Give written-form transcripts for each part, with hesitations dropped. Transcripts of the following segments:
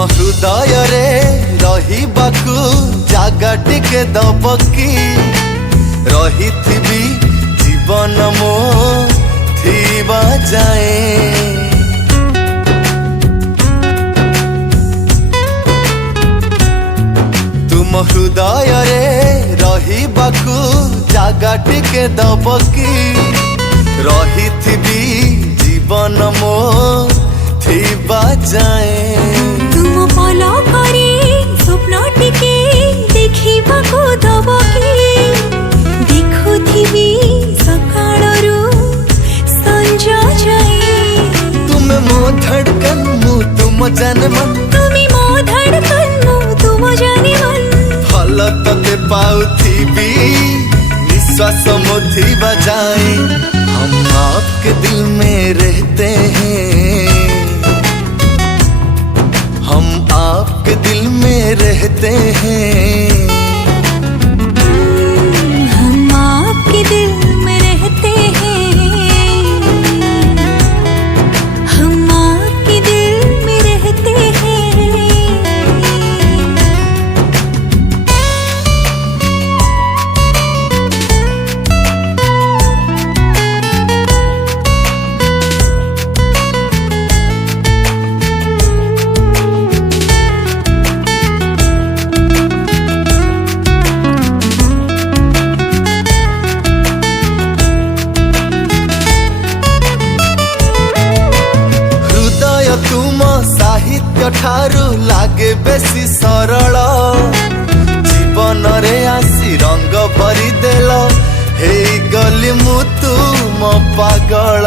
हृदय रे रहिबाकू जागा टिके दबकी रहिथिबी जीवन मो थिबा जाए। तुम हृदय रे रहिबाकू जागा टिके दबकी रहिथिबी जीवन मो थिबा जाए। तुम पलकरे स्वप्न टिके देखिबाकू दबकी देखुथिबी सकाळरू संज जाए। तुम मो धड़कन मु तुम जान मन तुमी मो धड़कन मु तुम जाने मन फल तते पाउथिबी निश्वास मो थिबा जाए। हम आपके दिल में रहते हैं, हम आपके दिल में रहते हैं, हम आपके दिल में रहते हैं, हम आपके दिल में रहते हैं। तुम साहित्य ठारू लागे बेसी सरल जीवन रे आसी रंग भरी देल हे गली मु तुम पागल।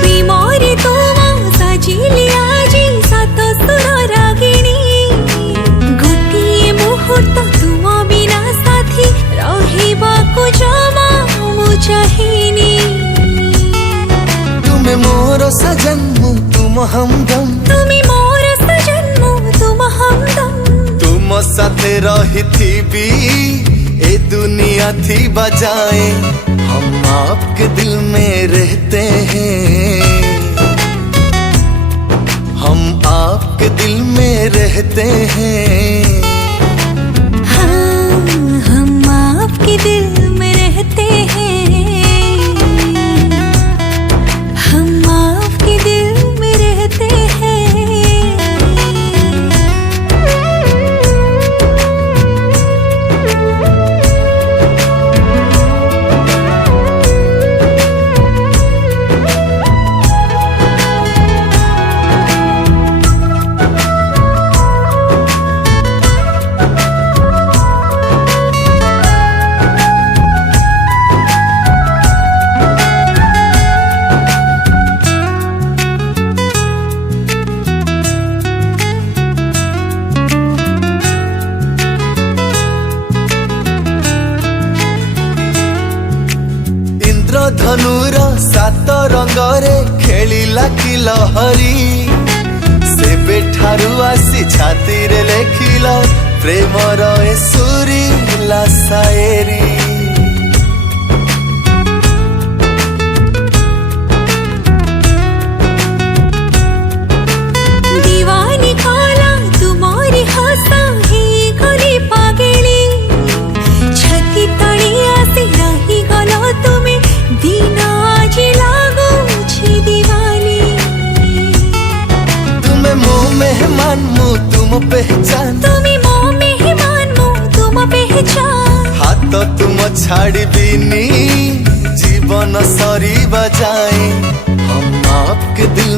प्रेमरे तुम सजिली आजी सत सुर रागिणी गोटिए मुहूर्त तुम बिना साथी रहिबाकू जमा मु चाहिनी। तुमे मोर सजन मु तुम हमदम तुमी मोर सजन मु तुम हमदम तुम साथे रहिथिबी ए दुनिया थी बजाए। हम आपके दिल में रहते हैं, हम आपके दिल में रहते हैं, हाँ हम आपके दिल में रहते हैं, हम आपके दिल में रहते हैं। धनुर सात रंगरे खेलिला कि लहरी से बेठारू आसी छाती रे लेखिला प्रेमर ए सुरीला शायरी। दीवानी काला तुम्हारी हंसा ही गली पागली छती तली आसी रही गलो तुम्हें दिन आज लागो छी दीवानी। तुम्हें मो मेहमान मु तुम पहचान तुमी मो मेहमान मु तुम पहचान हाथ तुम छाड़ी बिनी जीवन सरी बजाए। हम आपके दिल